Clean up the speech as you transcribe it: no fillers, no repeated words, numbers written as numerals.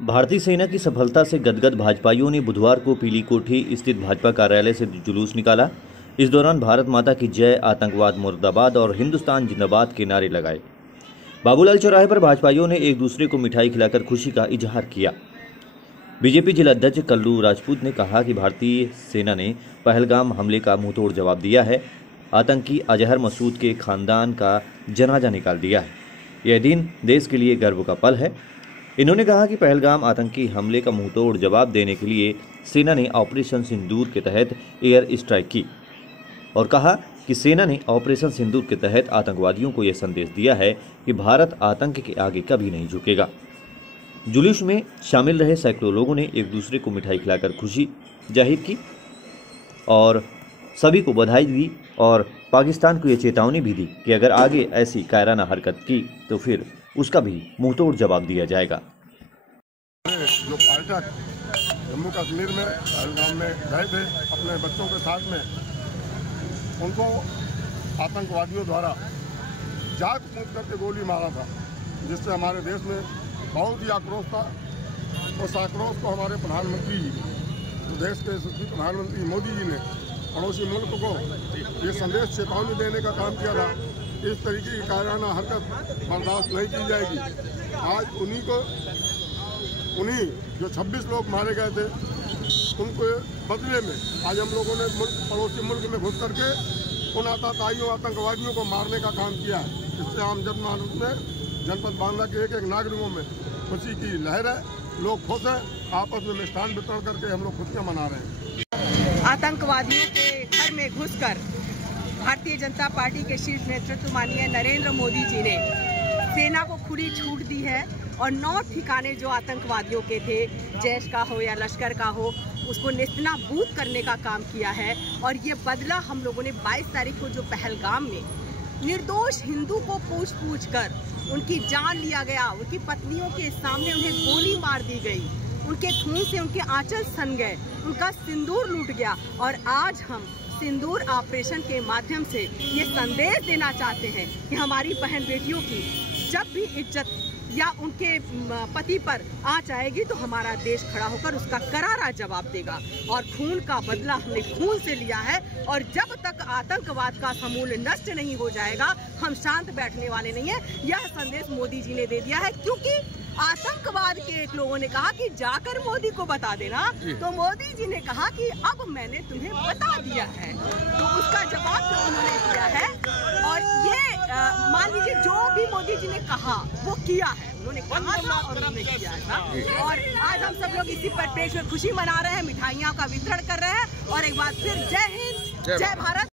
भारतीय सेना की सफलता से गदगद भाजपाइयों ने बुधवार को पीली कोठी स्थित भाजपा कार्यालय से जुलूस निकाला। इस दौरान भारत माता की जय, आतंकवाद मुर्दाबाद और हिंदुस्तान जिंदाबाद के नारे लगाए। बाबूलाल चौराहे पर भाजपाइयों ने एक दूसरे को मिठाई खिलाकर खुशी का इजहार किया। बीजेपी जिला अध्यक्ष कल्लू राजपूत ने कहा कि भारतीय सेना ने पहलगाम हमले का मुंहतोड़ जवाब दिया है, आतंकी अजहर मसूद के खानदान का जनाजा निकाल दिया है। यह दिन देश के लिए गर्व का पल है। इन्होंने कहा कि पहलगाम आतंकी हमले का मुंहतोड़ जवाब देने के लिए सेना ने ऑपरेशन सिंदूर के तहत एयर स्ट्राइक की और कहा कि सेना ने ऑपरेशन सिंदूर के तहत आतंकवादियों को यह संदेश दिया है कि भारत आतंक के आगे कभी नहीं झुकेगा। जुलूस में शामिल रहे सैकड़ों लोगों ने एक दूसरे को मिठाई खिलाकर खुशी जाहिर की और सभी को बधाई दी और पाकिस्तान को यह चेतावनी भी दी कि अगर आगे ऐसी कायराना हरकत की तो फिर उसका भी मुंहतोड़ जवाब दिया जाएगा। जो पर्यटक जम्मू कश्मीर में पहलगाम में गए थे अपने बच्चों के साथ में, उनको आतंकवादियों द्वारा जात पूछ करके गोली मारा था, जिससे हमारे देश में बहुत ही आक्रोश था। उस आक्रोश को हमारे प्रधानमंत्री, देश के यशस्वी प्रधानमंत्री मोदी जी ने पड़ोसी मुल्क को ये संदेश चेतावनी देने का काम किया था। इस तरीके की कायराना हरकत बर्दाश्त नहीं की जाएगी। आज उन्हीं जो 26 लोग मारे गए थे, उनको बदले में आज हम लोगों ने पड़ोसी मुल्क में घुस करके उन आतंकवादियों को मारने का काम किया है। इससे आम जनमानस में, जनपद बांदा के एक नागरिकों में खुशी की लहर है। लोग खुश हैं, आपस में मिष्ठान वितरण करके हम लोग खुशियाँ मना रहे हैं। आतंकवादियों के घर में घुसकर भारतीय जनता पार्टी के शीर्ष नेतृत्व माननीय नरेंद्र मोदी जी ने सेना को खुली छूट दी है और 9 ठिकाने जो आतंकवादियों के थे, जैश का हो या लश्कर का हो, उसको नेस्तनाबूद करने का काम किया है। और ये बदला हम लोगों ने 22 तारीख को जो पहलगाम में निर्दोष हिंदू को पूछ कर उनकी जान लिया गया, उनकी पत्नियों के सामने उन्हें गोली मार दी गई, उनके खून से उनके आंचल सन गए, उनका सिंदूर लूट गया। और आज हम सिंदूर ऑपरेशन के माध्यम से ये संदेश देना चाहते हैं कि हमारी बहन बेटियों की जब भी इज्जत या उनके पति पर आंच आएगी तो हमारा देश खड़ा होकर उसका करारा जवाब देगा। और खून का बदला हमने खून से लिया है और जब तक आतंकवाद का समूल नष्ट नहीं हो जाएगा हम शांत बैठने वाले नहीं है। यह संदेश मोदी जी ने दे दिया है, क्योंकि आतंकवाद के एक लोगों ने कहा कि जाकर मोदी को बता देना, तो मोदी जी ने कहा कि अब मैंने तुम्हें बता दिया है। तो उसका जवाब तो उन्होंने दिया है और ये मान लीजिए जो भी मोदी जी ने कहा वो किया है, उन्होंने कहा था और उन्होंने किया था। और आज हम सब लोग इसी परिप्रेक्ष्य में खुशी मना रहे हैं, मिठाइयों का वितरण कर रहे हैं और एक बार फिर जय हिंद, जय भारत।